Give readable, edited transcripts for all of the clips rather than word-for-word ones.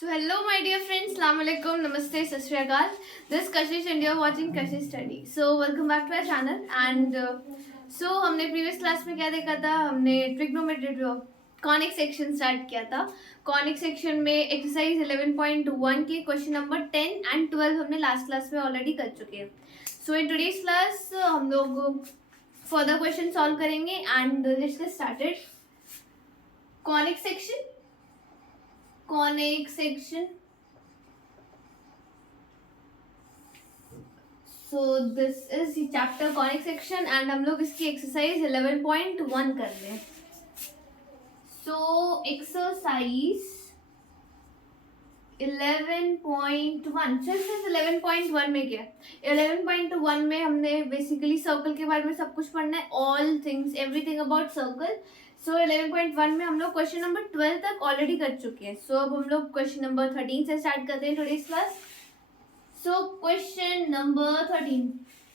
So hello my dear friends, Assalamu alaikum, namaste, sat shri akal. This is Kashish and you are watching Kashish Study. So welcome back to our channel and so हमने previous class में क्या देखा था, हमने trigonometry conic section start किया था. Conic section में exercise 11.1 के क्वेश्चन नंबर 10 एंड 12 हमने लास्ट क्लास में ऑलरेडी कर चुके हैं. सो इन टुडेज क्लास हम लोग फर्दर क्वेश्चन सॉल्व करेंगे and let's get started. Conic section so this is the chapter conic section and हम लोग इसकी एक्सरसाइज 11.1 कर रहे हैं. so exercise 11.1 सिर्फ 11.1 में क्या है. 11.1 में हमने बेसिकली सर्कल के बारे में सब कुछ पढ़ना है, all things everything about circle. So 11.1 में हम लोग क्वेश्चन नंबर 12 तक ऑलरेडी कर चुके हैं. सो अब हम लोग क्वेश्चन नंबर 13 से स्टार्ट करते हैं today's class. So question number 13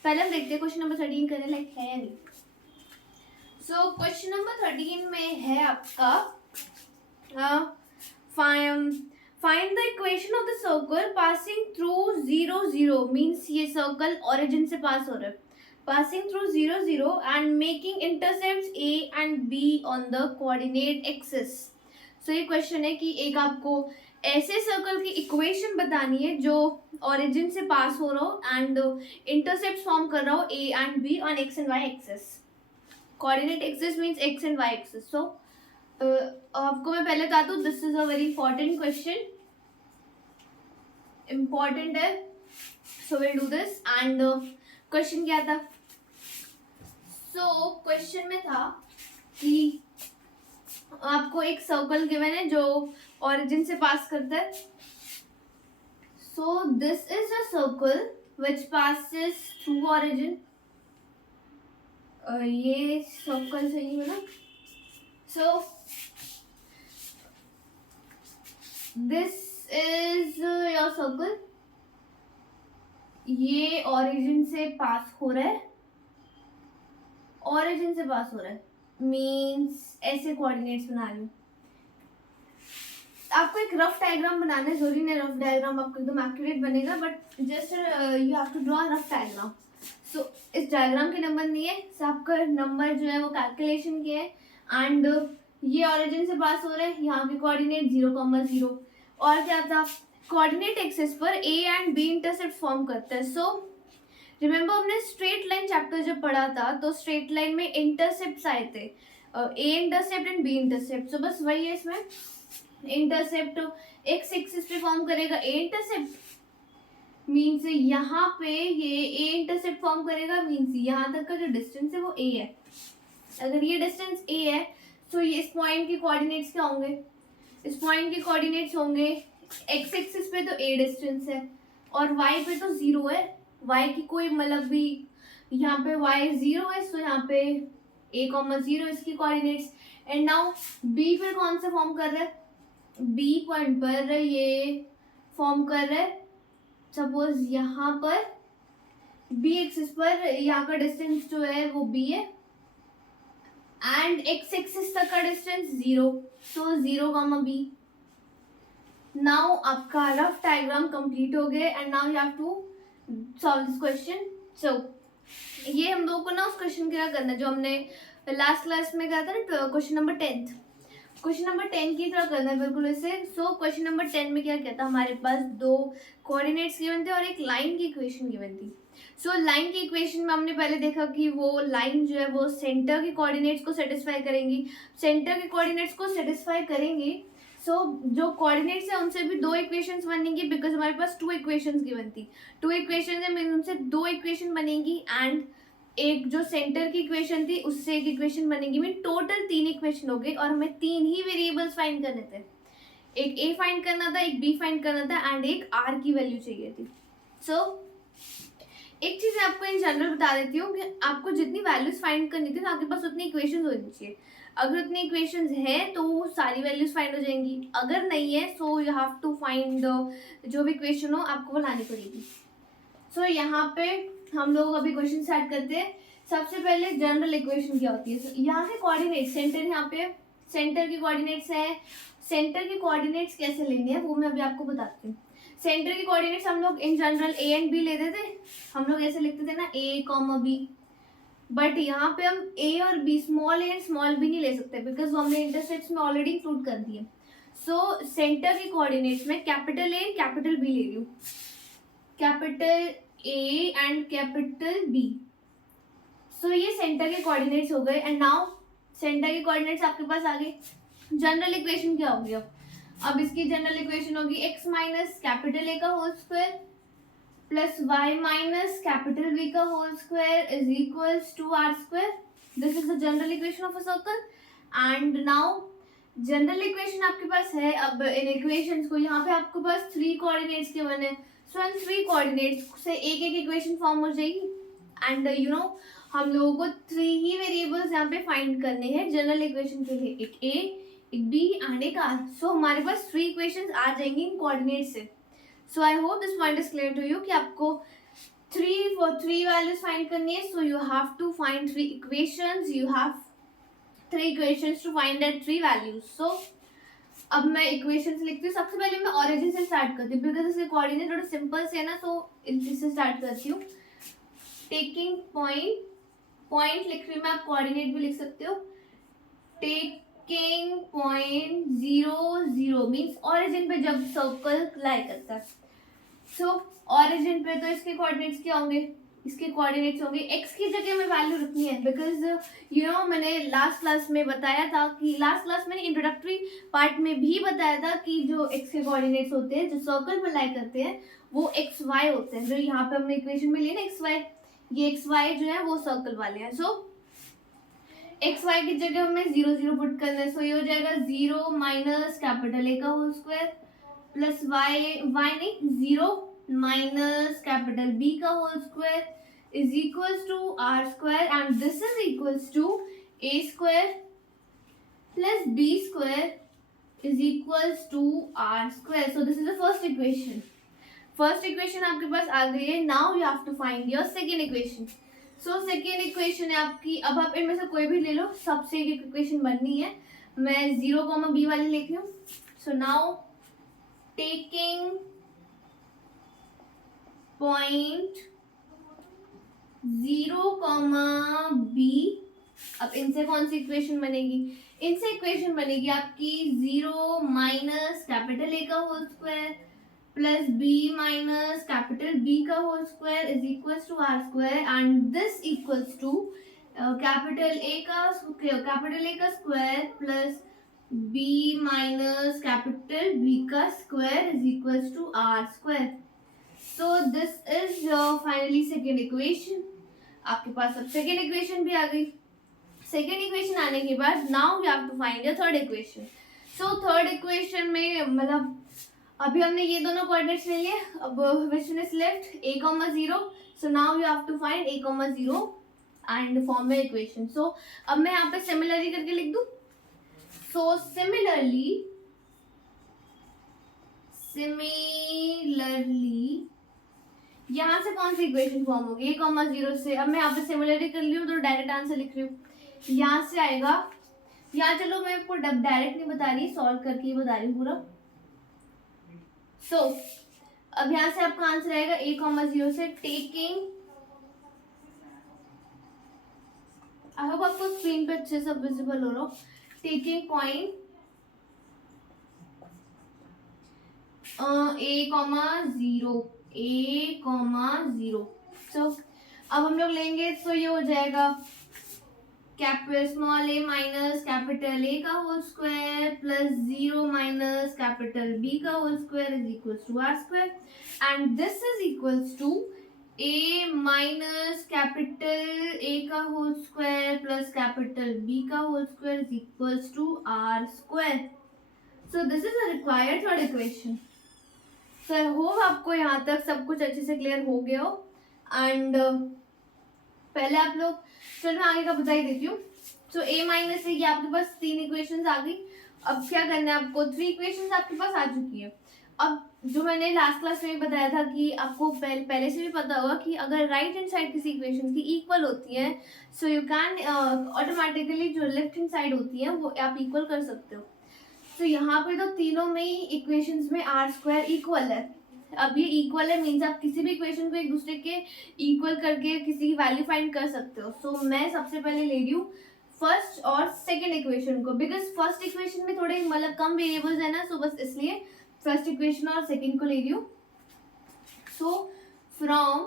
पहले हम देखते हैं क्वेश्चन नंबर 13 करने लायक है या नहीं. सो क्वेश्चन नंबर 13 में है आपका find the equation of the circle passing through 0 0 means ये सर्कल ओरिजिन से पास हो रहा है. passing through 0 0 and making intercepts A and B on the coordinate axis. So ये क्वेश्चन है कि एक आपको ऐसे सर्कल की इक्वेशन बतानी है जो ओरिजिन से पास हो रहा हो एंड इंटरसेप्ट फॉर्म कर रहा हो A and B on x and y axis. coordinate axis means x and y axis. So आपको मैं पहले बता दूं, this is a very important question, important है. So will do this and question क्या था. सो क्वेश्चन में था कि आपको एक सर्कल गिवन है जो ओरिजिन से पास करता है. सो this is a circle which passes through origin. ये सर्कल सही है ना. सो दिस इज योर सर्कल, ये ओरिजिन से पास हो रहा है, ओरिजिन से पास हो रहा है मीन्स ऐसे कोऑर्डिनेट्स बना रही हूँ. आपको एक रफ डायग्राम बनाना है, जरूरी नहीं रफ डायग्राम आपको एकदम एक्यूरेट बनेगा, but just you have to draw rough diagram. सो इस डायग्राम के नंबर नहीं है, आपका नंबर जो है वो कैलकुलेशन के है एंड ये ओरिजिन से पास हो रहा है. यहाँ के कोऑर्डिनेट 0,0 और क्या था, कोऑर्डिनेट एक्सिस पर A and B intercept form करता है. सो रिमेंबर हमने स्ट्रेट लाइन चैप्टर जब पढ़ा था तो स्ट्रेट लाइन में इंटरसेप्ट्स आए थे, A intercept and B intercept. So बस वही है, इसमें इंटरसेप्ट एक्स एक्सिस पे फॉर्म करेगा A इंटरसेप्ट मीन्स यहाँ पे ये A इंटरसेप्ट फॉर्म करेगा मीन्स यहाँ तक का जो डिस्टेंस है वो A है. अगर ये डिस्टेंस A है तो ये इस पॉइंट के कोऑर्डिनेट्स क्या होंगे, इस पॉइंट के कोऑर्डिनेट्स होंगे एक्स एक्सिस पे तो A डिस्टेंस है और y पे तो 0 है. y की कोई मतलब भी यहाँ पे y 0 है, सो यहाँ पे A,0 इसकी कोऑर्डिनेट्स. एंड नाउ B फिर कौन सा फॉर्म कर रहा है, B पॉइंट पर ये फॉर्म कर रहा है. सपोज यहाँ पर B एक्सिस पर यहाँ का डिस्टेंस जो है वो B है एंड x एक्सिस तक का डिस्टेंस 0, सो 0,B. नाउ आपका रफ डायग्राम कंप्लीट हो गया and now you have to solve this question. So ये हम लोगों को ना उस क्वेश्चन क्या करना है जो हमने लास्ट क्लास में कहा था ना, क्वेश्चन नंबर 10. क्वेश्चन नंबर 10 की तरह करना है बिल्कुल ऐसे. सो क्वेश्चन नंबर 10 में क्या कहता, हमारे पास दो कोऑर्डिनेट्स गिवन थे और एक लाइन की इक्वेशन गिवन थी. सो लाइन की इक्वेशन में हमने पहले देखा कि वो लाइन जो है वो सेंटर के कोऑर्डिनेट्स को सेटिस्फाई करेंगी, सेंटर के कोऑर्डिनेट्स को सेटिस्फाई करेंगी. सो जो कोऑर्डिनेट्स है उनसे भी दो इक्वेशंस बनेंगी बिकॉज हमारे पास 2 इक्वेशंस गिवन थी. 2 इक्वेशंस है मीन उनसे 2 इक्वेशन बनेंगी एंड एक जो सेंटर की इक्वेशन थी उससे एक इक्वेशन बनेगी. मीन टोटल 3 इक्वेशन हो गई और हमें 3 ही वेरिएबल्स फाइंड करने थे. एक A फाइंड करना था, एक B फाइंड करना था एंड एक R की वैल्यू चाहिए थी. सो एक चीज मैं आपको इन जनरल बता देती हूँ कि आपको जितनी वैल्यूज फाइंड करनी थी आपके पास उतनी इक्वेशंस होनी चाहिए. अगर उतनी इक्वेशंस हैं तो सारी वैल्यूज फाइंड हो जाएंगी, अगर नहीं है so you have to find जो भी इक्वेशन हो आपको वो लानी पड़ेगी. सो यहाँ पे हम लोग अभी क्वेश्चन स्टार्ट करते हैं. सबसे पहले जनरल इक्वेशन क्या होती है. यहाँ के कोऑर्डिनेट सेंटर यहाँ पे सेंटर के कोऑर्डिनेट्स है। सेंटर के कोऑर्डिनेट्स कैसे लेने हैं वो मैं अभी आपको बताती हूँ। सेंटर के कोऑर्डिनेट्स हम लोग in general A and B लेते थे, हम लोग ऐसे लिखते थे ना ए कॉमा बी, बट यहाँ पे हम ए और B, small A and small B नहीं ले सकते बिकॉज वो हमने इंटरसेप्ट्स में ऑलरेडी इंक्लूड कर दिए। सो सेंटर के कोऑर्डिनेट्स में कैपिटल ए कैपिटल बी ले रही हूँ, capital A and capital B. So ये सेंटर के कोऑर्डिनेट्स हो गए। एंड नाउ सेंटर के कोऑर्डिनेट्स आपके पास आ गए। जनरल इक्वेशन क्या होगी अब इसकी जनरल इक्वेशन होगी x माइनस कैपिटल ए का whole square plus y minus capital B का whole square is equals to R square. This is the general equation of a circle. And now general equation आपके पास है। अब इन equations को यहाँ पे आपके पास 3 कोऑर्डिनेट्स के बने, सो इन 3 कोऑर्डिनेट्स से एक एक इक्वेशन फॉर्म हो जाएगी। एंड यू नो हम लोगों को 3 ही वेरिएबल्स यहाँ पे फाइंड करने हैं जनरल इक्वेशन के लिए, एक a, एक b एंड एक r। सो हमारे पास 3 इक्वेशंस आ जाएंगी इन कोऑर्डिनेट से। So I hope this point is clear to you कि आपको 3 वैल्यूज फाइंड करनी है। So you have to find 3 equations, you have 3 equations to find that 3 values. So अब मैं इक्वेशंस लिखती हूँ। सबसे पहले मैं ओरिजिन से स्टार्ट करती हूँ बिकॉज इसके कोऑर्डिनेट थोड़ा सिंपल से है ना, तो इससे स्टार्ट करती हूँ। टेकिंग पॉइंट लिख रही हूँ मैं, आप कोऑर्डिनेट भी लिख सकते हो। टेकिंग पॉइंट 0 0 मीन्स ओरिजिन पे जब सर्कल लाई करता है। सो ओरिजिन पे तो इसके कोऑर्डिनेट्स क्या होंगे, इसके कोऑर्डिनेट्स होंगे x की जगह में वैल्यू रखनी है बिकॉज यू नो मैंने लास्ट क्लास में बताया था कि मैंने इंट्रोडक्टरी पार्ट में भी बताया था कि जो x के कोऑर्डिनेट्स होते हैं जो सर्कल पर लाई करते हैं वो x y होते हैं। जो यहाँ पे हमने इक्वेशन में लिए ना x y, ये एक्स वाई जो है वो सर्कल वाले हैं। सो एक्स वाई की जगह हमें 0 0 पुट करना है। सो ये हो जाएगा 0 माइनस कैपिटल ए का होल स्क्वायर प्लस वाई नहीं 0 माइनस कैपिटल बी का whole square is equals to R square and this is equals to A square plus B square is equals to R square. So this is the first equation. First equation आपके पास आ गई है। Now you have to find your second equation. So second equation है आपकी, अब आप इनमें से कोई भी ले लो, सबसे एक इक्वेशन बननी है। मैं 0 b वाली लिख रही हूँ। So now taking point 0 b, अब इनसे कौन सी इक्वेशन बनेगी, इनसे इक्वेशन बनेगी आपकी 0 माइनस कैपिटल ए का whole square plus b minus capital b का whole square is equals to R square and this equals to capital A का square plus b minus capital b का square is equals to R square. So this is your finally second equation. आपके पास अब second equation भी आ गई। Second equation आने के बाद now we have to find your third equation. So third equation में मतलब अभी हमने ये दोनों कोऑर्डिनेट्स ले लिए, अब which one is left a, 0। So now you have to find a, 0 and form a equation. So अब मैं यहाँ पे सिमिलरली करके लिख दूं। सो सिमिलरली यहाँ से कौन सी इक्वेशन फॉर्म होगी, a, 0 से। अब मैं यहाँ पे सिमिलरली कर ली हूँ तो डायरेक्ट आंसर लिख रही हूँ। यहाँ से आएगा, यहाँ चलो मैं आपको डायरेक्ट नहीं बता रही, सॉल्व करके ही बता रही हूँ पूरा। सो अब यहाँ से आपका आंसर आएगा a, 0 से टेकिंग, आई होप आपको स्क्रीन पे अच्छे से विजिबल हो रहा हो, टेकिंग पॉइंट a, 0। सो अब हम लोग लेंगे, सो ये हो जाएगा small a minus capital A का whole square plus 0 minus capital B का whole square is equals to R square and this is equals to a minus capital A का whole square plus capital B का whole square is equals to R square. So this is a required third equation. So I hope आपको यहाँ तक सब कुछ अच्छे से clear हो गया हो। एंड पहले आप लोग, चलो मैं आगे का बता ही देती हूँ। सो a माइनस ये आपके पास 3 इक्वेशंस आ गई। अब क्या करना है आपको, 3 इक्वेशंस आपके पास आ चुकी है। अब जो मैंने लास्ट क्लास में बताया था कि आपको पहले से भी पता होगा कि अगर राइट हैंड साइड किसी इक्वेशन की इक्वल होती है, सो यू कैन ऑटोमेटिकली जो लेफ्ट हैंड साइड होती है वो आप इक्वल कर सकते हो। तो यहाँ पे तो तीनों में ही इक्वेशंस में आर स्क्वायर इक्वल है। अब ये इक्वल है मीन्स आप किसी भी इक्वेशन को एक दूसरे के इक्वल करके किसी की वैल्यू फाइंड कर सकते हो। सो मैं सबसे पहले ले रही हूँ फर्स्ट और सेकेंड इक्वेशन को, बिकॉज फर्स्ट इक्वेशन में थोड़े मतलब कम वेरिएबल्स है ना, सो बस इसलिए फर्स्ट इक्वेशन और सेकेंड को ले रही हूँ। सो फ्रॉम,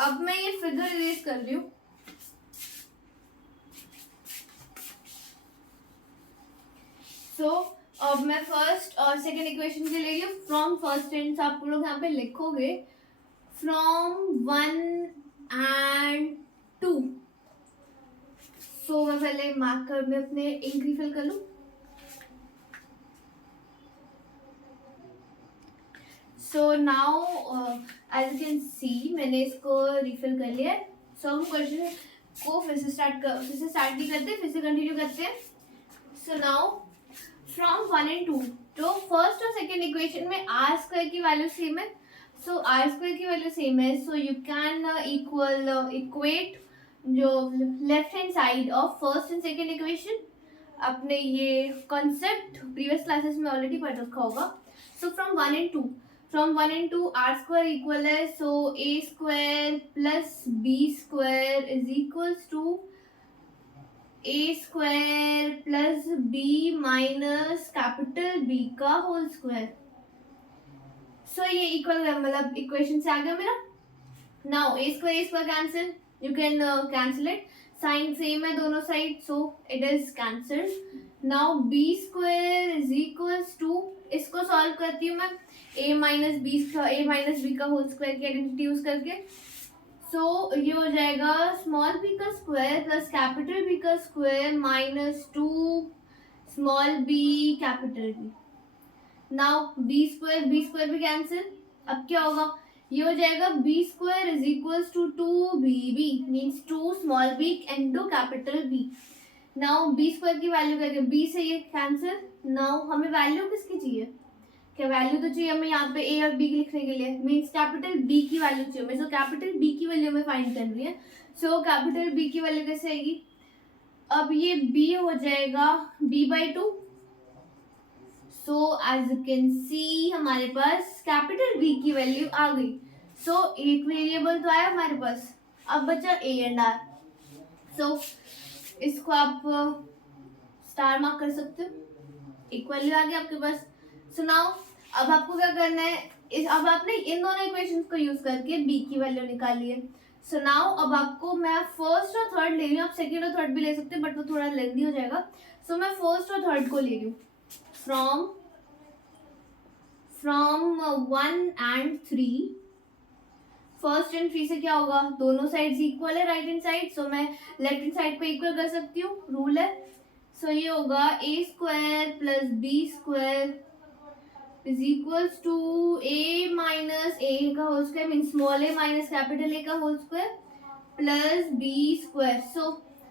अब मैं ये फिगर इरेज कर रही हूँ। सो अब मैं फर्स्ट और सेकेंड इक्वेशन के ले रही हूँ फ्रॉम फर्स्ट एंड, आप लोग यहाँ पे लिखोगे फ्रॉम 1 and 2। सो मैं पहले मार्कर में अपने इंक रिफिल कर लूँ। So now as you can see मैंने इसको रिफिल कर लिया है। सो हम क्वेश्चन को फिर से स्टार्ट नहीं करते, फिर से कंटिन्यू करते हैं। सो नाउ फ्रॉम 1 and 2, तो फर्स्ट और सेकेंड इक्वेशन में आर स्क्वायर की वैल्यू सेम है। सो आर स्क्वायर की वैल्यू सेम है, सो यू कैन इक्वेट जो left hand side of first and second equation. आपने ये कॉन्सेप्ट प्रीवियस क्लासेस में ऑलरेडी पढ़ रखा होगा। So from 1 and 2, from 1 and 2 R square equal है, so A square plus B square is equals to A square plus B minus capital B का whole square. So ये equal मतलब equation से आ गया मेरा। Now A square cancel, you can cancel it, sign same है दोनों side, so it is cancelled. Now B square is equals to, इसको सॉल्व करती हूँ मैं, ए माइनस बी का होल स्क्वायर की आइडेंटिटी यूज करके। सो ये हो जाएगा स्मॉल बी का स्क्वायर प्लस कैपिटल बी का square minus 2 small B capital B. Now B square भी कैंसिल, अब क्या होगा, ये हो जाएगा B square is equals to 2bb means 2 small B and 2 capital B. Now B square की वैल्यू क्या, बी से ये कैंसिल। नाउ हमें वैल्यू किसकी चाहिए, क्या वैल्यू तो चाहिए हमें यहाँ पे ए और बी लिखने के लिए, मीन्स कैपिटल बी की वैल्यू चाहिए हमें। सो कैपिटल बी की वैल्यू हमें फाइंड कर रही है। सो कैपिटल बी की वैल्यू कैसे आएगी, अब ये बी हो जाएगा b/2। So as you can see हमारे पास कैपिटल बी की वैल्यू आ गई। सो एक वेरिएबल तो आया हमारे पास, अब बचा ए एंड आर। सो इसको आप स्टार मार्क कर सकते हो, एक वैल्यू आ गई आपके पास। सो नाउ अब आपको क्या करना है, अब आपने इन दोनों इक्वेशंस को यूज करके बी की वैल्यू निकाली है। सो नाउ अब आपको मैं फर्स्ट और थर्ड ले रही हूँ, आप सेकेंड और थर्ड भी ले सकते हैं बट वो थोड़ा लेंथी हो जाएगा। सो मैं फर्स्ट और थर्ड को ले रही हूँ फ्रॉम 1 and 3। फर्स्ट एंड 3 से क्या होगा, दोनों साइड्स इक्वल है राइट हैंड साइड, सो मैं लेफ्ट हैंड साइड पे इक्वल कर सकती हूँ, रूल है। सो ये होगा A square plus B square is equals to A minus A का whole square mean small A minus capital A का whole square plus B square. So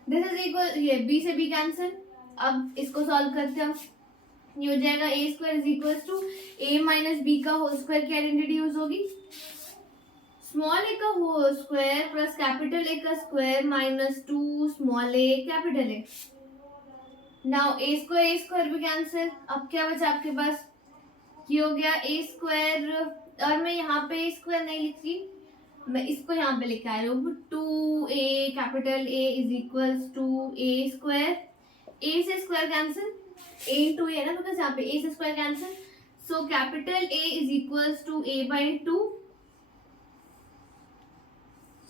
this is equal, ये B से B cancel. अब इसको solve करते हैं, ये हो जाएगा A square is equals to A minus B का होल स्क्वायर की आइडेंटिटी यूज होगी, स्मॉल ए का whole square plus capital A का square minus 2 small A capital A. Now A square भी कैंसिल, अब क्या बचा आपके पास, ये हो गया ए स्क्वायर, और मैं यहाँ पे ए स्क्वायर नहीं लिखी, मैं इसको यहाँ पे लिखा है 2a capital A is equals to A square, A से square cancel, A into A है ना, बिकॉज यहाँ पे ए से square cancel. So capital A is equals to a/2।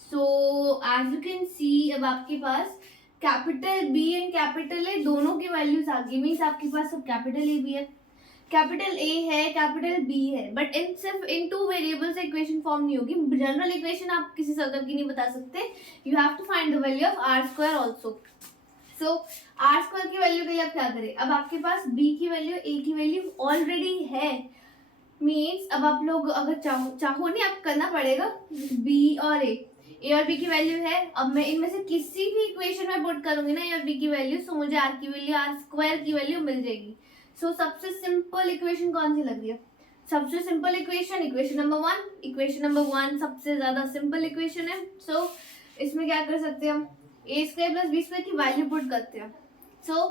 So as you can see अब आपके पास capital B and capital A दोनों की वैल्यूज आ गई, मीन्स आपके पास अब कैपिटल ए भी है, कैपिटल ए है, कैपिटल बी है, बट सिर्फ इन टू वेरिएबल से इक्वेशन फॉर्म नहीं होगी। जनरल इक्वेशन आप किसी सर्कल की नहीं बता सकते, you have to find the value of R square also. So R square की वैल्यू के लिए आप क्या करें, अब आपके पास बी की वैल्यू ए की वैल्यू ऑलरेडी है, मीन्स अब आप लोग अगर चाहो नहीं, आप करना पड़ेगा बी और ए और बी की वैल्यू है। अब मैं इनमें से किसी भी इक्वेशन में पुट करूंगी ना ए और बी की वैल्यू, सो मुझे आर की वैल्यू, आर स्क्वायर की वैल्यू मिल जाएगी। सो सबसे सिंपल इक्वेशन कौन सी लग रही है? सबसे simple equation, equation number 1। Equation number 1 सबसे ज्यादा सिंपल इक्वेशन है। सो इसमें क्या कर सकते हैं हम, ए स्क्वायर प्लस बी स्क्वायर की वैल्यू पुट करते हैं। सो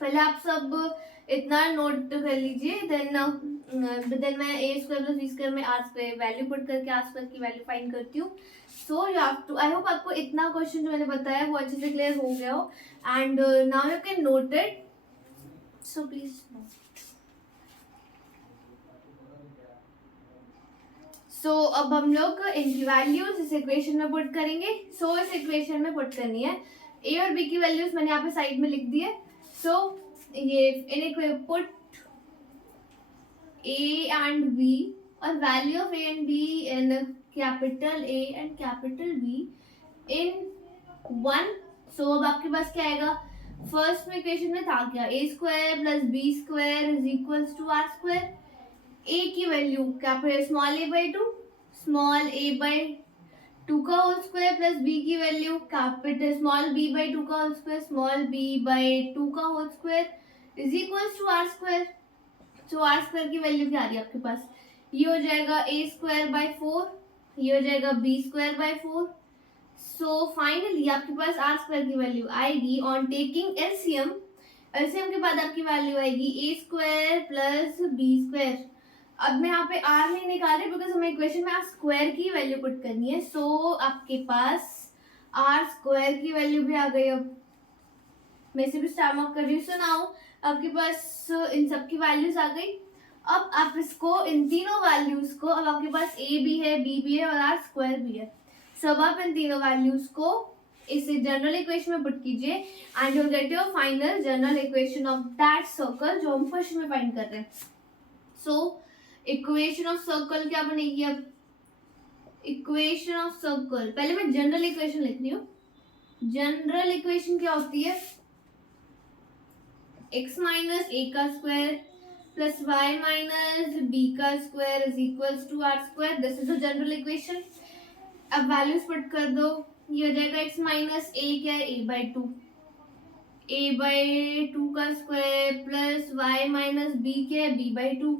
पहले आप सब इतना नोट कर लीजिए, देन मैं A square plus B square में आर स्क्वायर वैल्यू पुट करके आर स्क्वायर की वैल्यू फाइंड करती हूँ। So you have to, I hope आपको इतना क्वेश्चन जो मैंने बताया वो अच्छे से क्लियर हो गया हो, and now you can note it. So please so अब हम लोग इनकी वैल्यूज इस इक्वेशन में पुट करेंगे। सो इस इक्वेशन में पुट करनी है ए और बी की वैल्यूज मैंने यहाँ पे साइड में लिख दी है। सो ये input A and B और value of A and B in capital A and capital B in 1। सो अब आपके पास क्या आएगा, फर्स्ट में इक्वेशन में था क्या, A square plus B square is equals to R square. A की value capital small A by two, small A by two का होल स्क्वायर प्लस बी की value capital small B by two का whole square, small B by two का whole square is equals to R square. So R square की value क्या आ रही है आपके पास, ये हो जाएगा ए स्क्वायर बाई 4, ये हो जाएगा B square by 4। So finally आपके पास आर स्क्वायर की वैल्यू आएगी ऑन टेकिंग एलसीएम। एलसीएम के बाद आपकी वैल्यू आएगी A square plus B square. अब मैं यहाँ पे आर नहीं निकाल रही बिकॉज हमें इक्वेशन में आर स्क्वायर की वैल्यू पुट करनी है। सो आपके पास आर स्क्वायर की वैल्यू भी आ गई। अब मैं इसे भी स्टार मार्क कर रही हूँ। सो नाउ आपके पास इन सब की वैल्यूज आ गई। अब आप इसको इन तीनों वैल्यूज को, अब आपके पास ए भी है, बी भी है और आर स्क्वायर भी है। सो अब आप इन तीनों वैल्यूज को इस जनरल इक्वेशन में पुट कीजिए and you will get your final general equation of that circle जो हम फर्स्ट में फाइंड कर रहे हैं। सो इक्वेशन ऑफ सर्कल क्या बनेगी, अब इक्वेशन ऑफ सर्कल, पहले मैं जनरल इक्वेशन लिख रही हूँ। जनरल इक्वेशन क्या होती है, x माइनस ए का square plus y minus B का square is equals to R square. This is the general equation. अब वैल्यूज पुट कर दो, ये हो जाएगा x माइनस ए क्या है, a by two, a by two का square plus y minus b क्या है, b by two,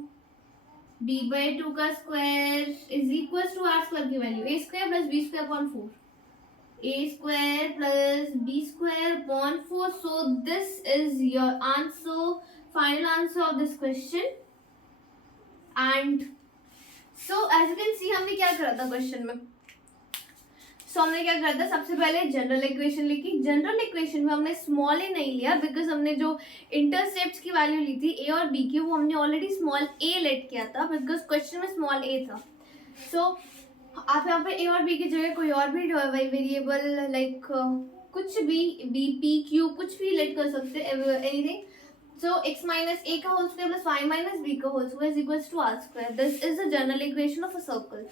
b by two का square is equals to R square की value a square plus b square upon 4, a square plus b square upon 4. So this is your answer, final answer of this question. And so as you can see हमने क्या करा था question में, हमने क्या करा था, सबसे पहले जनरल इक्वेशन लिखी। जनरल इक्वेशन में हमने स्मॉल ए नहीं लिया बिकॉज हमने जो इंटरसेप्ट्स की वैल्यू ली थी ए और बी की, वो हमने ऑलरेडी स्मॉल ए लेट किया था बिकॉज क्वेश्चन में स्मॉल ए था। सो आप यहाँ पे ए और बी की जगह कोई और भी वेरिएबल लाइक कुछ भी बी पी क्यू कुछ भी लेट कर सकते हैं, anything. So x minus A का whole square plus y minus B का whole square is equals to R square. This is the general equation of a circle.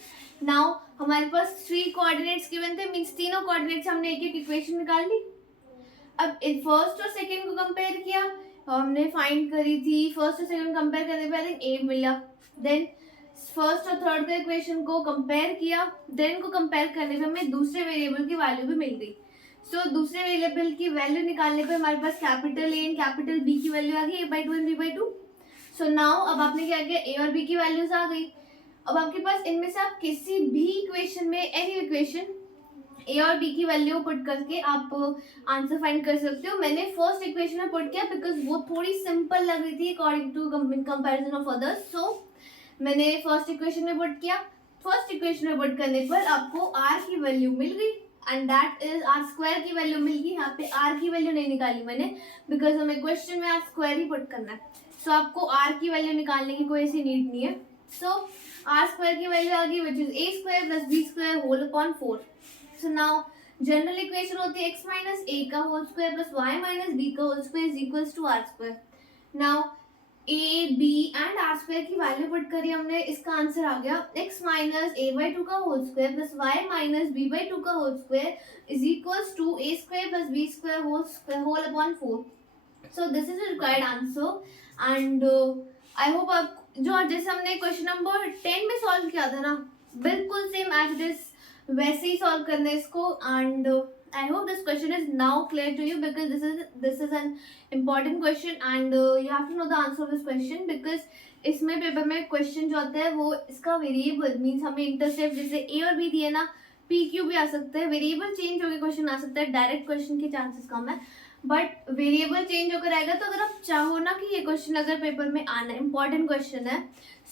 Now हमारे पास 3 coordinates given थे, मींस तीनों coordinates हमने एक एक equation निकाल ली। अब इन फर्स्ट और सेकंड को कंपेयर किया, हमने फाइंड करी थी, फर्स्ट और सेकंड कंपेयर करने पे आई थिंक ए मिला, देन फर्स्ट और थर्ड का इक्वेशन को कंपेयर किया, देन को कंपेयर करने पे हमें दूसरे वेरिएबल की वैल्यू भी मिल गई। सो दूसरे वेरिएबल की वैल्यू निकालने पे हमारे पास capital A and capital B की वैल्यू आ गई, A by two and B by two. So now अब आपने क्या किया, ए और बी की वैल्यूज आ गई। अब आपके पास इनमें से आप किसी भी इक्वेशन में, एनी इक्वेशन ए और बी की वैल्यू पुट करके आप आंसर फाइंड कर सकते हो। मैंने फर्स्ट इक्वेशन में पुट किया बिकॉज वो थोड़ी सिंपल लग रही थी according to comparison of others. So मैंने फर्स्ट इक्वेशन में पुट किया। फर्स्ट इक्वेशन में पुट करने पर आपको r की वैल्यू मिल गई and that is R square की वैल्यू मिल गई। यहाँ पे r की वैल्यू नहीं निकाली मैंने बिकॉज हमें क्वेश्चन में आर स्क्वायर ही पुट करना है। सो आपको r की वैल्यू निकालने की कोई ऐसी नीड नहीं है। सो आर स्क्वायर की वैल्यू आ गई which is A square plus B square whole upon 4। So now general equation होती है x माइनस ए का whole square plus y minus B का whole square is equals to R square. Now A B and R square की value put करी हमने, इसका answer आ गया x minus A by two का whole square plus y minus B by two का whole square is equals to A square plus B square whole upon 4। So this is required answer and I hope आप जो जैसे हमने question number 10 में solve किया था ना, बिल्कुल सेम एज इट इज वैसे ही सॉल्व करना है इसको। And I hope this question is now clear to you because this is an important question and you have to know the answer of this question because इसमें paper में question जो आता है वो इसका वेरिएबल मीन्स हमें intercept जैसे ए और बी दिए ना पी क्यू भी आ सकता है, वेरिएबल चेंज होकर क्वेश्चन आ सकता है, डायरेक्ट क्वेश्चन के चांसेस कम है बट वेरिएबल चेंज होकर आएगा। तो अगर आप चाहो ना कि ये क्वेश्चन अगर पेपर में आना इंपॉर्टेंट क्वेश्चन है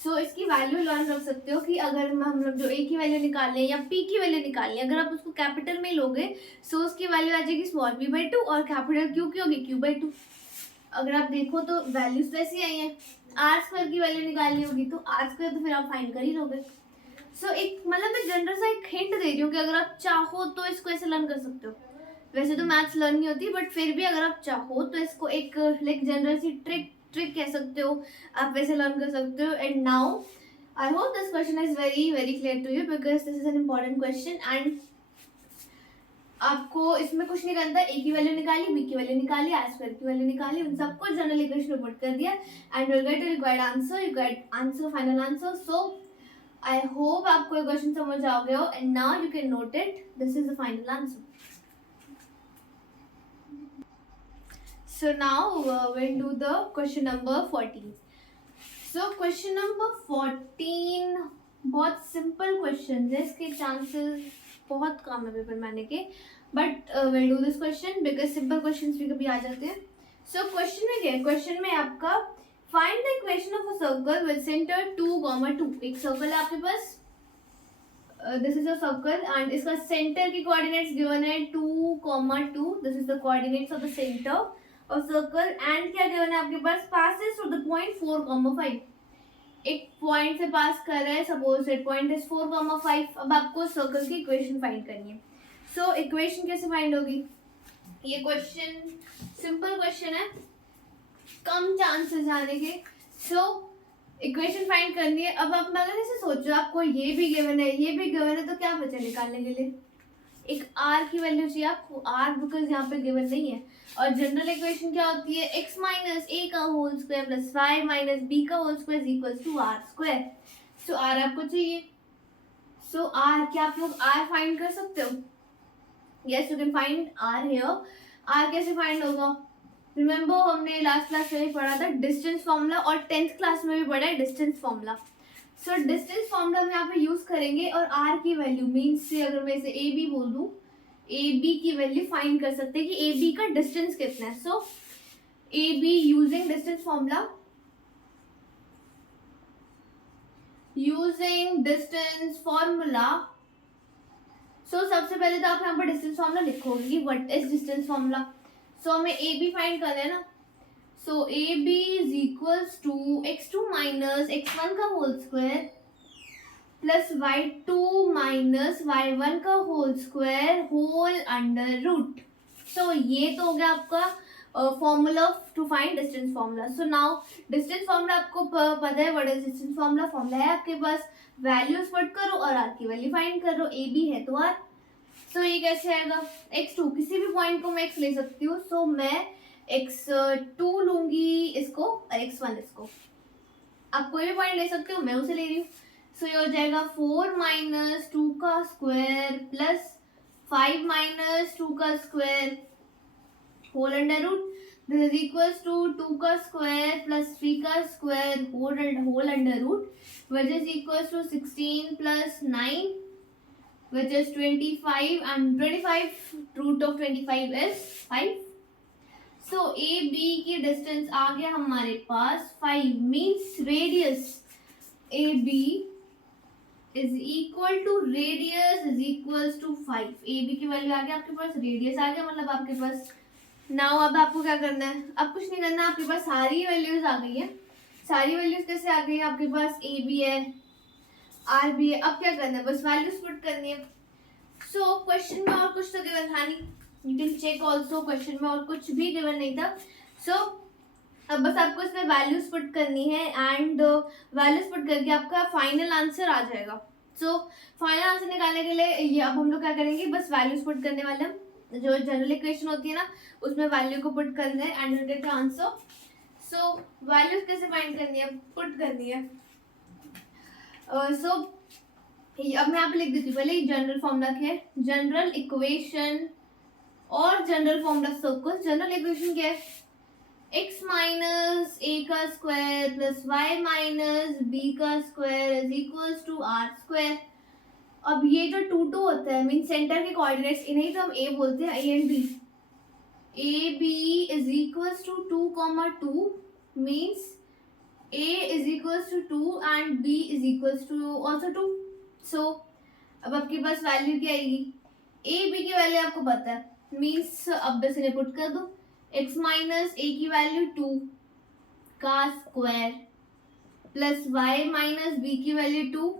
सो इसकी वैल्यू लर्न रख सकते हो कि अगर हम लोग जो ए की वैल्यू निकाल लें या पी की वैल्यू निकाल लें, अगर आप उसको कैपिटल में लोगे सो उसकी वैल्यू आ जाएगी स्मॉल b बाई 2 और कैपिटल क्यू की होगी q बाई 2। अगर आप देखो तो वैल्यूज वैसी आई हैं, आर स्क्वायर की वैल्यू निकालनी होगी तो आर स्क्वायर तो फिर आप फाइंड कर ही लोगे। सो एक मतलब मैं जनरल सा एक हिंट दे रही हूँ कि अगर आप चाहो तो इसको ऐसे लर्न कर सकते हो। वैसे तो मैथ्स लर्न नहीं होती बट फिर भी अगर आप चाहो तो इसको एक लाइक जनरल सी ट्रिक कह सकते हो, आप वैसे लर्न कर सकते हो। And now I hope this question is very very clear to you because this is an important question and आपको इसमें कुछ नहीं करना, ए की वैल्यू निकाली, बी की वैल्यू निकाली, आर स्क्वायर की वैल्यू निकाली, उन सबको जनरल इक्वेशन में पुट कर दिया and you get required answer, you get answer, final answer. So I hope आपको ये क्वेश्चन समझ आ गया हो and now you can note it, this is the final answer. So now we'll do the question number 14. So question number 14 बहुत simple question है, इसके chances बहुत कम है पेपर में आने के but we'll do this question because simple questions भी कभी आ जाते हैं। So क्वेश्चन में क्या है, क्वेश्चन में आपका find the equation of a circle with center 2, 2। एक सर्कल है आपके पास, this is a circle and इसका सेंटर की कोऑर्डिनेट्स गिवन है 2, 2, this is the coordinates of the centre और सर्कल एंड क्या गिवन है आपके पास, पासेस थ्रू द पॉइंट 4, 5। एक पॉइंट से पास कर रहा है, सपोज दैट पॉइंट इज 4, 5। अब आपको सर्कल की इक्वेशन फाइंड करनी है। सो इक्वेशन कैसे फाइंड होगी, ये क्वेश्चन सिंपल क्वेश्चन है, कम चांसेस आने के। सो इक्वेशन फाइंड करनी है। अब आप अगर ऐसे सोचो आपको ये भी गिवन है ये भी गिवन है तो क्या बचा निकालने के लिए, एक आर की वैल्यू चाहिए आपको, आर बिकॉज यहाँ पे गिवन नहीं है और जनरल इक्वेशन क्या होती है, x माइनस ए का whole square plus 5 minus B का whole square equal to R square. So R आपको चाहिए। सो आर क्या आप लोग आर फाइंड कर सकते हो, yes you can find R here. R कैसे फाइंड होगा, रिमेंबर हमने लास्ट क्लास में भी पढ़ा था डिस्टेंस फॉर्मूला और 10th क्लास में भी पढ़ा है distance formula. So distance formula हम यहाँ पे यूज करेंगे और आर की वैल्यू मीन्स से अगर मैं इसे ए बी बोल दूँ, ए बी की वैल्यू फाइंड कर सकते हैं कि ए बी का डिस्टेंस कितना है। So A B using distance formula, using distance formula. So सबसे पहले तो आप यहाँ पर डिस्टेंस फॉर्मूला लिखोगे कि what is distance formula. So हमें ए बी फाइंड करना है ना, so A B is equals to x2 minus x1 का whole square plus y2 minus y1 का whole square whole under root. So ये तो हो गया आपका formula to find distance formula. So now distance formula आपको पता है what is distance formula, formula है आपके पास, वैल्यूज पुट करो और आर की वैल्यू फाइंड करो, ए बी है तो आर। सो ये कैसे आएगा, x2 किसी भी पॉइंट को मैं x ले सकती हूँ, सो मैं x2 लूंगी इसको और x1 इसको, आप कोई भी पॉइंट ले सकते हो, मैं उसे ले रही हूँ। सो ये हो जाएगा 4 माइनस 2 का स्क्वायर प्लस 5 माइनस 2 का square whole under root, this is equals to 2 का स्क्वायर प्लस 3 का square whole under root which is equals to 16 plus 9 which is 25 and 25 root of 25 is 5. So AB की distance आ गया हमारे पास 5 means radius AB is equal to radius is equals to 5। AB की value आ गया आपके पास, radius आ गया मतलब आपके पास। नाउ अब आपको क्या करना है, अब कुछ नहीं करना, आपके पास सारी वैल्यूज आ गई है। सारी वैल्यूज कैसे आ गई है, आपके पास AB है आर भी है, अब क्या करना है बस वैल्यूज पुट करनी है। सो क्वेश्चन में और कुछ तो गिवन था नहीं, you can check also, question में और कुछ भी गिवन नहीं था। सो अब बस आपको इसमें वैल्यूज पुट करनी है एंड वैल्यूज पुट करके आपका फाइनल आंसर आ जाएगा। सो फाइनल आंसर निकालने के लिए ये अब हम लोग क्या करेंगे, बस वैल्यूज पुट करने वाले हैं, जो जनरल इक्वेशन होती है ना उसमें वैल्यू को पुट करना है and get the answer. So values कैसे फाइंड करनी है, पुट करनी है। सो अब मैं यहाँ पे लिख देती हूँ पहले जनरल फॉर्मूला क्या है, जनरल इक्वेशन और general formula circle, general equation क्या है, x माइनस ए का square plus y minus B का square is equals to R square. अब ये जो 2 2 होता है मीन सेंटर के कोऑर्डिनेट्स, इन्हें तो हम a बोलते हैं, a and b, A B is equals to 2, 2 means a is equals to 2 and b is equals to also 2. So अब आपके पास वैल्यू क्या आएगी, a b की वैल्यू आपको पता है मीन्स अब बस इन्हें पुट कर दो, x माइनस a की वैल्यू 2 का square plus y minus b की वैल्यू 2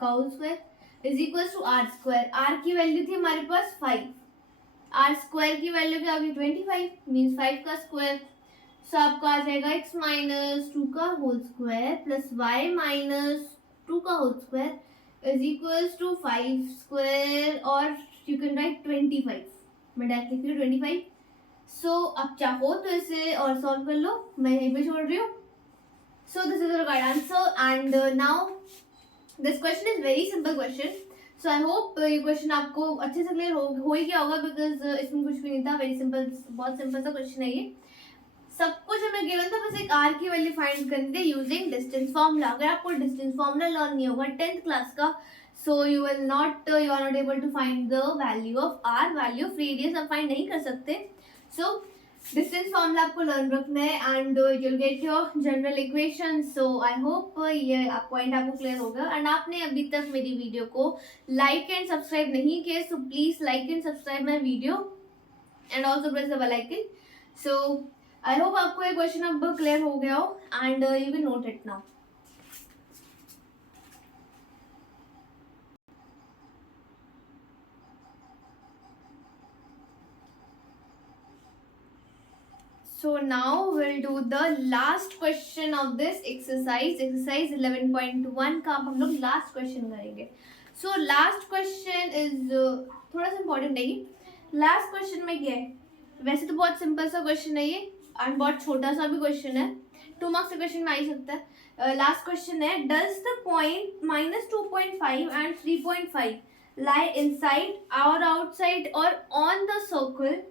का whole square is equals to r square. r की वैल्यू थी हमारे पास 5, r स्क्वायर की वैल्यू क्या होगी 25 मीन्स 5 का स्क्वायर। सो आपका आ जाएगा x माइनस 2 का whole square plus y minus 2 का whole square is equals to 5 square और यू कैन राइट 25, मैं डायरेक्ट लिख रही हूँ 25। सो आप चाहो तो इसे और सॉल्व कर लो, मैं यहीं पे छोड़ रही हूँ। सो this is your right answer and now this question is very simple question. So I hope ये क्वेश्चन आपको अच्छे से क्लियर हो ही गया होगा बिकॉज इसमें कुछ भी नहीं था, वेरी सिंपल, बहुत सिंपल सा क्वेश्चन है ये। सब कुछ हमें गिवन था, बस एक r की वैल्यू फाइंड करनी थी यूजिंग डिस्टेंस फार्मूला। अगर आपको डिस्टेंस फार्मूला लर्न नहीं होगा 10th क्लास का, so you are not able to find the value of r, value of radius आप फाइंड नहीं कर सकते। सो डिस्टेंस फार्मूला आपको लर्न रखना है and you will get your general equation. So I hope ये point आपको क्लियर होगा एंड आपने अभी तक मेरी वीडियो को लाइक एंड सब्सक्राइब नहीं किया, so please like and subscribe my video and also press the bell icon. So I hope आपको ये क्वेश्चन अब क्लियर हो गया हो and you can note it now. So now we'll do the last question of this exercise, exercise 11.1 का अब हम लोग लास्ट क्वेश्चन करेंगे। So last question is थोड़ा सा इम्पोर्टेंट है ये। लास्ट क्वेश्चन में क्या है, वैसे तो बहुत सिंपल सा क्वेश्चन है ये एंड बहुत छोटा सा भी क्वेश्चन है, 2 मार्क्स के क्वेश्चन में आ ही सकता है। लास्ट क्वेश्चन है, does the point -2.5 and 3.5 lie inside और आउटसाइड और ऑन द सर्कल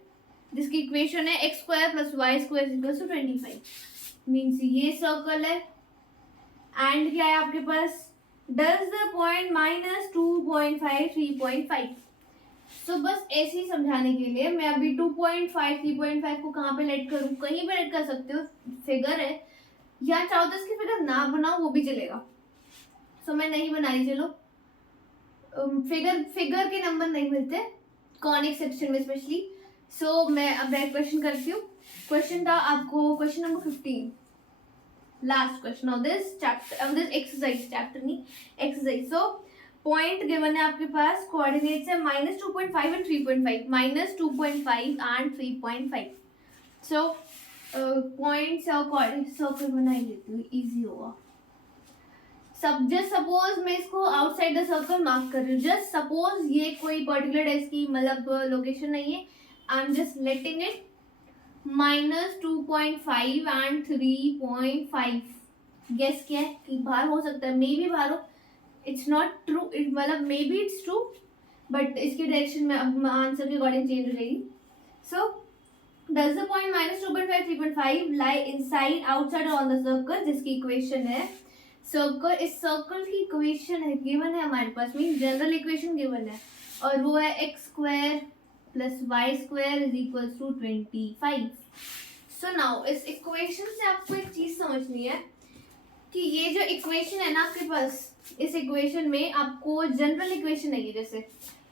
जिसकी इक्वेशन है x square plus y square equals to 25। Means ये सर्कल है एंड क्या है आपके पास, डज द पॉइंट -2.5 3.5। सो बस ऐसे ही समझाने के लिए मैं अभी 2.5 3.5 को कहाँ पे लेट करूँ, कहीं पे लेट कर सकते हो, फिगर है, या चाहो तो इसकी फिगर ना बनाओ वो भी चलेगा। सो मैं नहीं बना रही, चलो फिगर के नंबर नहीं मिलते कॉनिक सेक्शन में स्पेशली। सो मैं अब एक क्वेश्चन करती हूँ। क्वेश्चन था आपको question number 15, last question of this chapter, of this exercise, chapter नहीं एक्सरसाइज। सो पॉइंट गिवन है आपके पास, कोऑर्डिनेट्स है -2.5 एंड 3.5, -2.5 एंड 3.5। सो पॉइंट्स और कोऑर्डिनेट सर्कल बना ही लेती हूँ, इजी होगा। सब जस्ट सपोज मैं इसको आउटसाइड द सर्कल मार्क कर रही हूँ, जस्ट सपोज ये कोई पर्टिकुलर इसकी मतलब लोकेशन नहीं है, I am just letting it -2.5 and 3.5। Guess क्या है कि बाहर हो सकता है, मे बी बाहर हो, इट्स नॉट ट्रू, मतलब maybe it's true but इसके डायरेक्शन में अब आंसर के अकॉर्डिंग चेंज हो जाएगी। So does the point -2.5 3.5 lie inside outside on the circle जिसकी इक्वेशन है सर्कल, इस सर्कल की इक्वेशन है गिवन है हमारे पास, मीन जनरल इक्वेशन गिवन है और वो है x square plus y square is equals to 25। So now इस इक्वेशन से आपको एक चीज समझनी है कि ये जो इक्वेशन है ना आपके पास, इस इक्वेशन में आपको जनरल इक्वेशन है ये जैसे,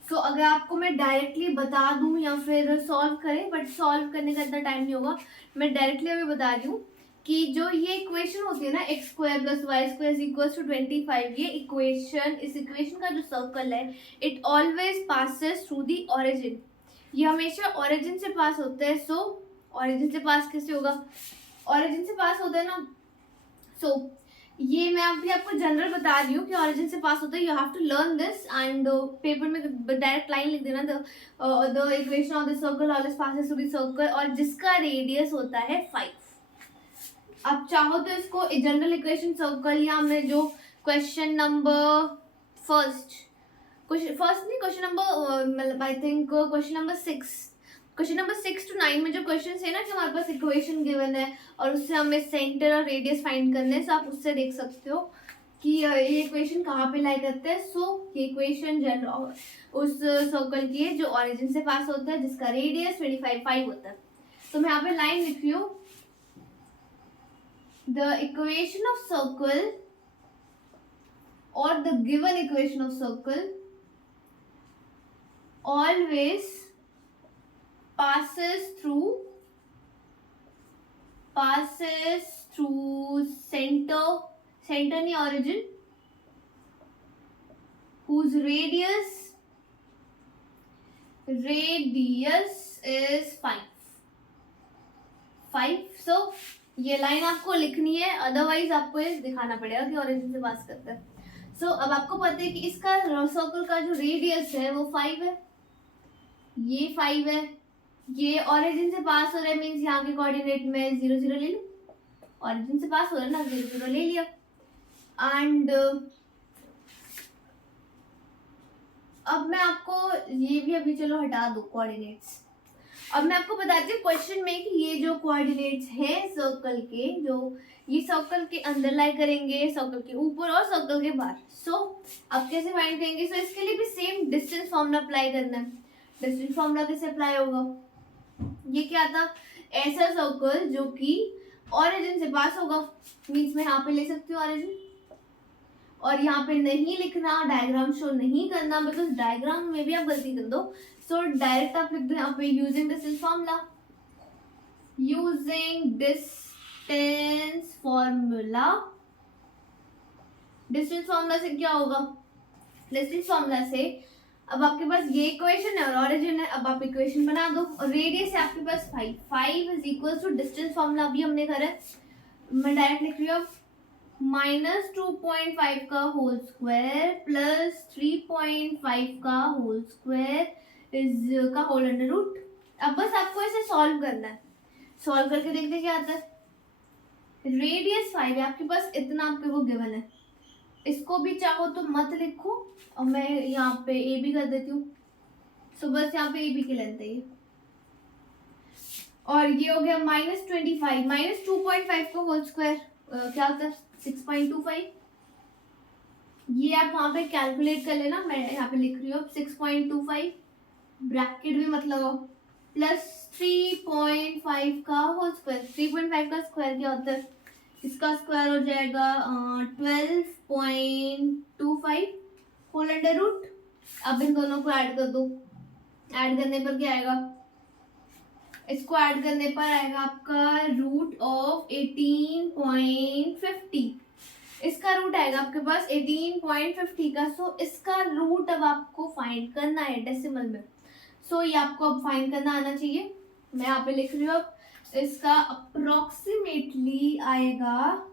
तो अगर आपको मैं डायरेक्टली बता दूं या फिर सॉल्व करें, बट सॉल्व करने का इतना टाइम नहीं होगा, मैं डायरेक्टली अभी बता रही हूँ कि जो ये इक्वेशन होती है ना x square plus y square equals to 25, ये इक्वेशन, इस इक्वेशन का जो सर्कल है it always passes through the origin, ये हमेशा ओरिजिन से पास होता है। सो ओरिजिन से पास कैसे होगा, ओरिजिन से पास होता है ना। सो ये मैं अभी आपको जनरल बता रही हूँ कि ओरिजिन से पास होता है, you have to learn this and paper में डायरेक्ट लाइन लिख देना, the equation of the circle always passes through the circle और जिसका रेडियस होता है 5। अब चाहो तो इसको जनरल इक्वेशन सर्कल या मैं जो क्वेश्चन नंबर फर्स्ट फर्स्ट नहीं, क्वेश्चन नंबर मतलब I think question number 6 to 9 में जो क्वेश्चन है ना कि हमारे पास इक्वेशन गिवन है और उससे हमें सेंटर और रेडियस फाइंड करने हैं, सो आप उससे देख सकते हो कि ये इक्वेशन कहाँ पे लाई करते हैं. सो ये इक्वेशन जनरल उस सर्कल की है जो ऑरिजिन से पास होता है, जिसका रेडियस 25 होता है. तो मैं यहाँ पे लाइन लिख रही हूँ, the equation of circle or the given equation of circle always passes through center नहीं origin, whose radius is 5. So ये लाइन आपको लिखनी है, अदरवाइज आपको ये दिखाना पड़ेगा कि ऑरिजिन से पास करता है. सो अब आपको पता है कि इसका सर्कल का जो रेडियस है वो 5 है, ये 5 है, ये ऑरिजिन से पास हो रहा है, मीन्स यहाँ के कोऑर्डिनेट में 0 0 ले लूं, ऑरिजिन से पास हो रहा है ना, 0 0 ले लिया. एंड अब मैं आपको ये भी अभी चलो हटा दो कोऑर्डिनेट्स. अब मैं आपको बताती हूँ क्वेश्चन में कि ये जो कोऑर्डिनेट्स हैं सर्कल के, जो ये सर्कल के अंदर लाई करेंगे, सर्कल के ऊपर और सर्कल के बाहर. सो आप कैसे फाइंड करेंगे? सो इसके लिए भी सेम डिस्टेंस फॉर्मूला अप्लाई करना है. डिस्टेंस फॉर्मूला कैसे अप्लाई होगा? ये क्या था, ऐसा सर्कल जो कि ऑरिजिन से पास होगा, मीन्स मैं यहाँ पे ले सकती हूँ ऑरिजिन, और यहाँ पे नहीं लिखना, डायग्राम शो नहीं करना, बिकॉज डायग्राम में भी आप गलती कर दो. सो डायरेक्ट आप लिख दो यहाँ पे using distance formula. Using distance formula, distance formula से क्या होगा? डिस्टेंस फॉर्मूला से अब आपके पास ये इक्वेशन है और ऑरिजिन है, अब आप इक्वेशन बना दो और रेडियस है आपके पास 5 is equal to distance formula अभी हमने करा है, मैं डायरेक्ट लिख रही हूँ -2.5 का होल स्क्वायर प्लस 3.5 का होल स्क्वायर इज का होल अंडर रूट. अब बस आपको इसे सॉल्व करना है, सॉल्व करके देखते क्या आता है. रेडियस 5 है आपके पास, इतना आपके को गिवन है, इसको भी चाहो तो मत लिखो और मैं यहाँ पे ए बी कर देती हूँ. सो बस यहाँ पे ए बी की लेंथ है ये, और ये हो गया -25 -2.5 का होल स्क्वायर क्या होता है 6.25. ये आप वहाँ पे कैलकुलेट कर लेना, मैं यहाँ पे लिख रही हूँ 6.25, ब्रैकेट भी मत लगाओ, प्लस 3.5 का होल स्क्वायर. 3.5 का स्क्वायर क्या होता है, इसका स्क्वायर हो जाएगा 12.25 होल अंडर रूट. अब इन दोनों को ऐड कर दो, ऐड करने पर क्या आएगा, इसको ऐड करने पर आएगा आपका रूट ऑफ 18.50. इसका रूट आएगा आपके पास 18.50 का. सो इसका रूट अब आपको फाइंड करना है डेसिमल में. सो ये आपको अब फाइंड करना आना चाहिए. मैं यहाँ पे लिख रही हूँ, अब इसका अप्रोक्सीमेटली आएगा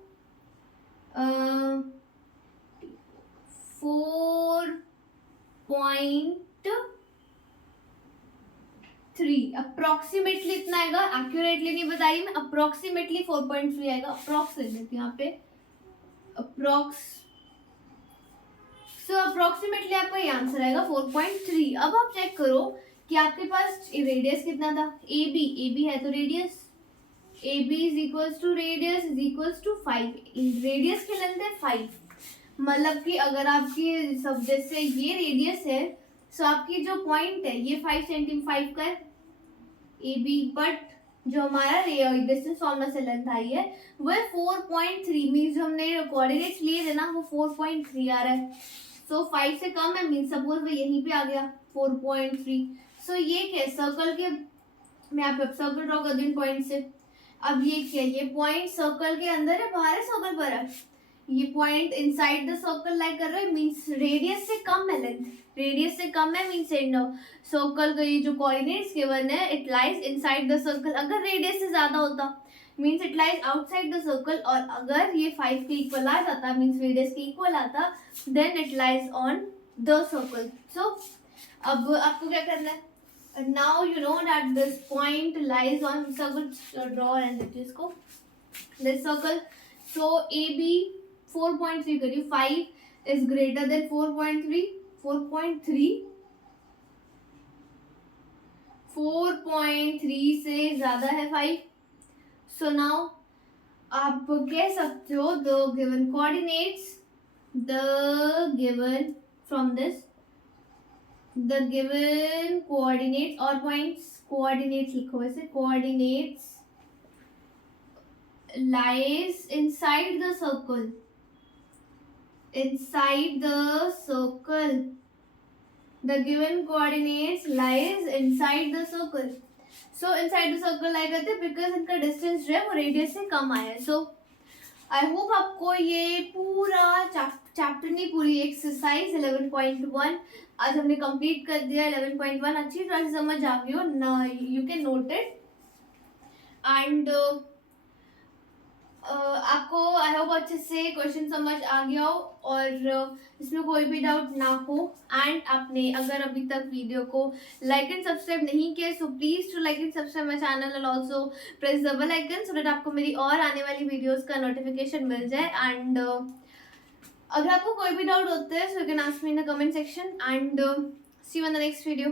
4.3. अप्रोक्सीमेटली इतना आएगा, एक्यूरेटली नहीं बता रही मैं, अप्रोक्सीमेटली 4.3 आएगा. अप्रोक्स लिख देती हूँ यहाँ पे, अप्रोक्स. सो अप्रोक्सीमेटली आपका ये आंसर आएगा 4.3. अब आप चेक करो कि आपके पास रेडियस कितना था, ए बी है तो radius A B is equals to radius is equals to 5. Radius की लेंथ है 5, मतलब कि अगर आपकी सब जैसे ये रेडियस है, सो आपकी जो पॉइंट है ये 5 सेंटीमीटर का है ए बी, बट जो हमारा डिस्टेंस फॉर्मूला से लेंथ आई है वो 4.3, मीन्स जो हमने कोऑर्डिनेट्स लिए थे ना वो 4.3 आ रहा है. सो 5 से कम है, मीन्स सपोज वो यहीं पे आ गया 4.3. सो ये क्या सर्कल के, मैं यहाँ पे सर्कल ड्रॉ कर दूँ पॉइंट से. अब ये क्या, ये पॉइंट सर्कल के अंदर है बाहर है सर्कल पर है, ये पॉइंट इनसाइड द सर्कल लाई कर रहा है, मींस रेडियस से कम है लेंथ, रेडियस से कम है मींस सर्कल का ये जो कोऑर्डिनेट्स गिवन है it lies inside the circle. अगर रेडियस से ज्यादा होता means it lies outside the circle, और अगर ये 5 के इक्वल आ जाता मींस रेडियस के इक्वल आता then it lies on the circle. So अब आपको क्या करना है, now you know that this point lies on circle. Draw and इसको this circle. So AB 4.3 करिए, 5 is greater than 4.3. 4.3 4.3 से ज़्यादा है 5. सो नाउ आप कह सकते हो the given coordinates, the given from this, the given coordinates और पॉइंट्स, कोऑर्डिनेट्स लिखो वैसे, coordinates lies inside the circle, inside the circle, the given coordinates lies inside the circle. So inside the circle lie करते because इनका distance जो है वो radius से कम आया है. So I hope आपको ये पूरा चैप्टर नहीं, पूरी एक्सरसाइज 11.1 आज हमने कंप्लीट कर दिया. 11.1 अच्छी तरह से समझ आ गई हो ना, you can note it. And आपको आई होप अच्छे से क्वेश्चन समझ आ गया हो और इसमें कोई भी डाउट ना हो. एंड आपने अगर अभी तक वीडियो को लाइक एंड सब्सक्राइब नहीं किया so please to like and subscribe my channel and also press the bell icon so that आपको मेरी और आने वाली वीडियोस का नोटिफिकेशन मिल जाए. एंड अगर आपको कोई भी डाउट होता है so you can ask me in the comment section and see you in the next video.